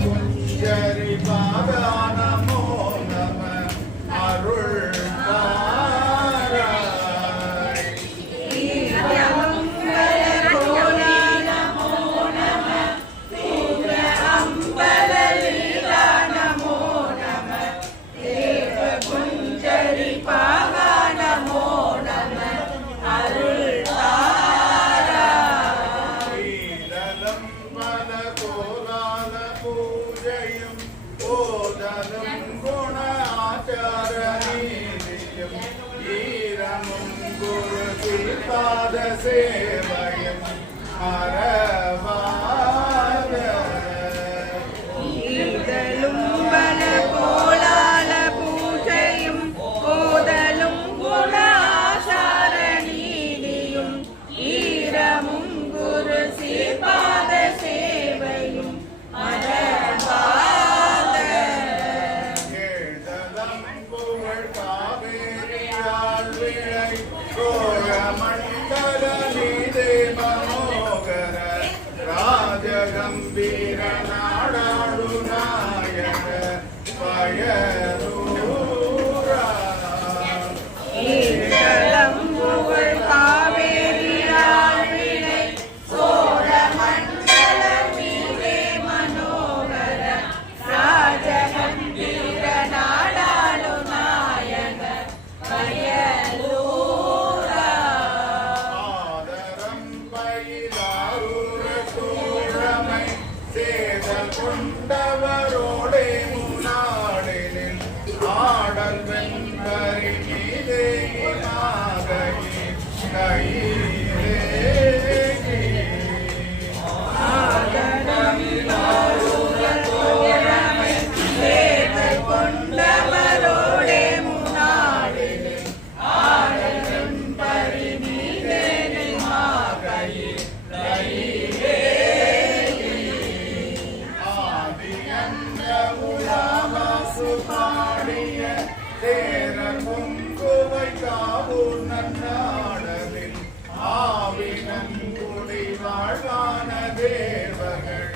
குஞ்சரி பாதா நமோ நம அருள் பாத சேவையும் மறவாத ஈதலும் பல கோலால பூஜையும் ஓதலும் குணாசார நீதியும் ஈரமும் குரு சீபாத சேவையும் மறவாத கேதலம் புகழ் காவேரியால் விளை கோழமண்டல நீதே மனோகர ராஜகம்பீர நாடாடு நாயக பயரூரா ஈதலம் புகழ் காவேரியால் விளை சோழமண்டல நீதே மனோகர ராஜகம்பீர நாடாளு நாயக பயலூரா ஆதரம் பயிலாரூர தோழமை சேதல் கொண்டவரோடே முனாடலில் ஆடல் வெண்பரி மீதே நாகையே கையிலேகி கொண்டவரோடே முன்னாடிலே ஆடல் வெண்பரி மீதே மாகையே ஆதியந்த உலாவாசு பாடிய தேர பொங்குவை காவூர் நன்னாடலில் ஆவினன் குடி வாழ்வான தேவர்கள்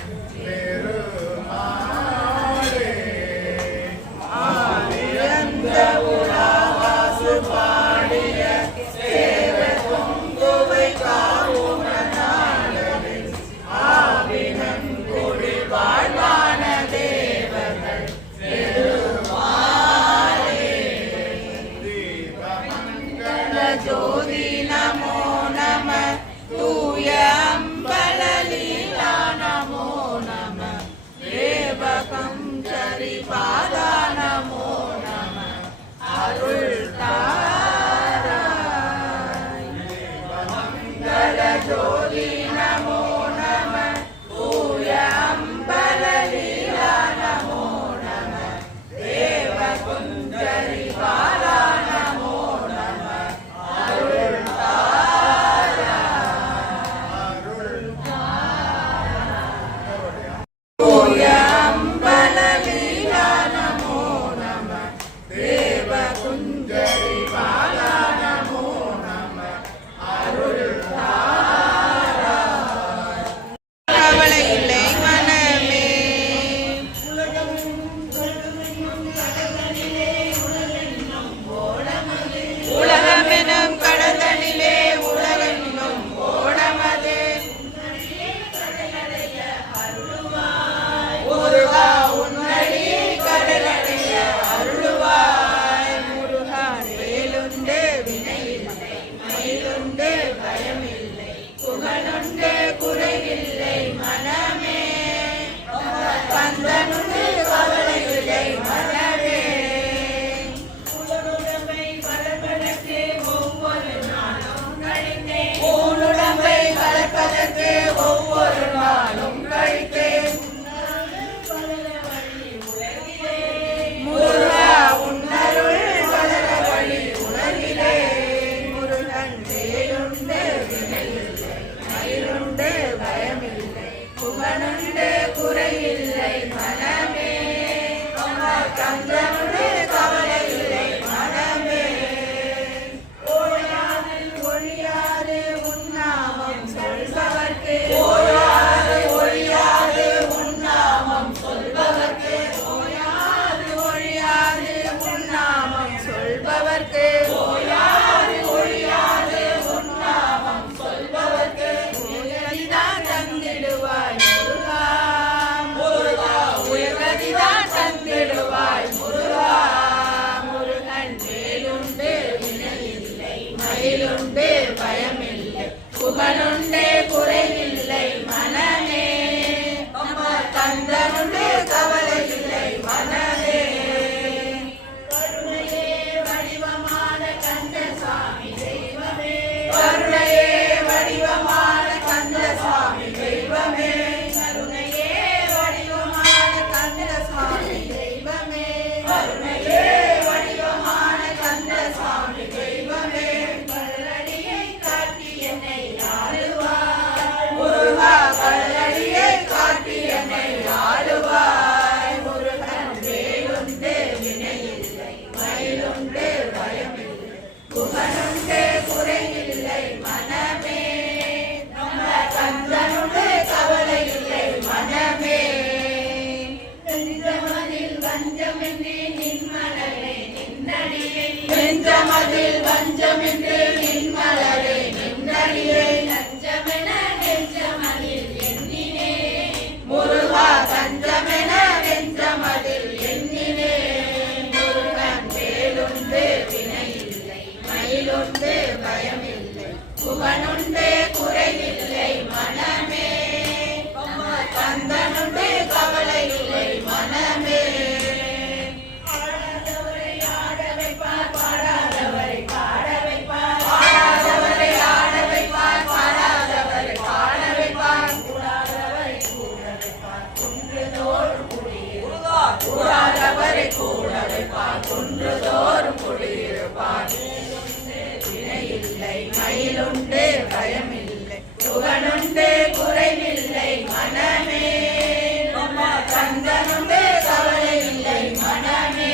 பெருமாளே ஆதியந்த உலாவாசு பாடிய சேவ பொங்குவை காவும் நாடலில் ஆவினன் குடி வாழ்வான தேவர்கள் பெருமாளே தீபமங்கள ஜோதி நமோ நம தூய அம்பலலீலா நமோ நம தேவகம் சரி பாதா நமோ நம அருள் தாராய் மங்கள ஜோதி நமோ நம தூய அம்பலலீலா நமோ நம தேவகம் சரி பாதா நமோ நம அருள் அருள் தூய அம்பலலீலா நமோ நம தேவ குஞ்சரி பாலா நமோ நம அருள் தாராய். கவலை இல்லை மனமே உலகமெனும் கடந்தனிலே உலகென்னும் ஓடமதே முருகா உன்னடி கடலடைய அருளுவாய் முருகான் வேலுண்டு வினையில்லை மயிலுண்டு பயமில்லை புகழுண்டு குறைவில்லை மனமே கந்தனுண்டு கவலையில்லை மனமே ஊனுடம்பை கலப்பதற்கு ஒவ்வொரு நாளும் கழித்தேன் முருகா உன்னருள் வளர வழி உலகிலே முருகன் வேலுண்டு வினையில்லை மயிலுண்டு பயமில்லை புகழுண்டு குறையில்லை மனமே கந்தனுண்டு கவலையில்லை மனமே ஓயாது ஒழியாது உன்னாமம் சொல்பவர்க்கு ஓயாது ஒழியாது உன்னாமம் சொல்பவர்க்கு அதில் வஞ்சமின்றி நின்மலரே நின்றடியே நஞ்சமென நெஞ்சமதில் எண்ணினே முருகா தஞ்சமென நெஞ்சமதில் எண்ணினே முருகன் வேலுண்டு வினையில்லை மயிலுண்டு பயமில்லை புகனுண்டு குறைவில்லை மனமே கந்தனுண்டு கவலை இல்லை மனமே ஆடாதவரை ஆட வைப்பார் பாடாதவரை பாட வைப்பார் ஆடாதவரை ஆட வைப்பார் பாடாதவரை பாட வைப்பார் கூடாதவரை கூட வைப்பார் குன்றுதோறும் குடியிருப்பார் கூடாதவரை கூட வைப்பார் குன்றுதோறும் குடியிருப்பார் வினையில்லை மயிலுண்டு பயமில்லை புகனுண்டு குறைவில்லை மனமே கந்தனுண்டு கவலை இல்லை மனமே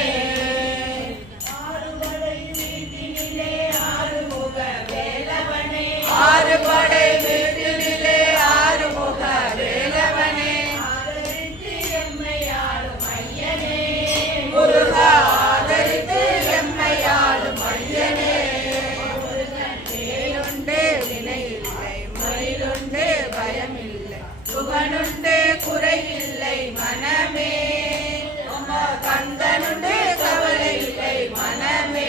ஆறுபடை வீட்டினிலே ஆறுமுக வேலவனே ஆறுபடை வீட்டினிலே ஆறுமுக வேலவனே ஆதரித்து எம்மையாளும் ஐயனே முருகா ஆதரித்து எம்மையாளும் ஐயனே முருகன் வேலுண்டு வினையில்லை மயிலுண்டு பயமில்லை புகனுண்டு குறையில்லை மனமே கந்தனுண்டு கவலை இல்லை மனமே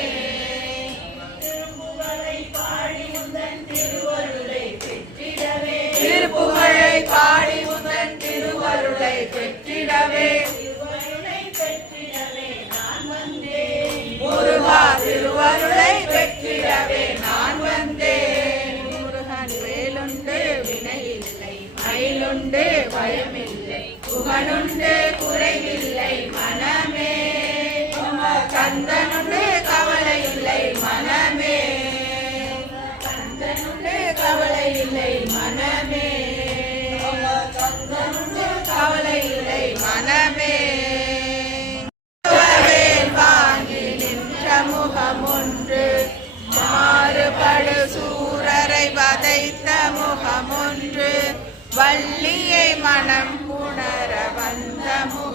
திருப்புகழை பாடி உந்தன் திருவருளை பெற்றிடவே திருப்புகழை பாடி உந்தன் திருவருளை பெற்றிடவே திருவருளை பெற்றிடவே நான் வந்தேன் முருகா திருவருளை பெற்றிடவே நான் வந்தேன் முருகன் வேலுண்டு வினையில்லை மயிலுண்டு பயமில்லை புகனுண்டு குறைவில்லை மனமே கந்தனுண்டு கவலை இல்லை மனமே கந்தனுண்டு கவலை இல்லை மனமே கந்தனுண்டு கவலை இல்லை மனமே வாங்கி நின்ற முகமொன்று மாறுபடு சூரரை வதைத்த முகமொன்று வள்ளியை மனம் புணர வந்த முகம்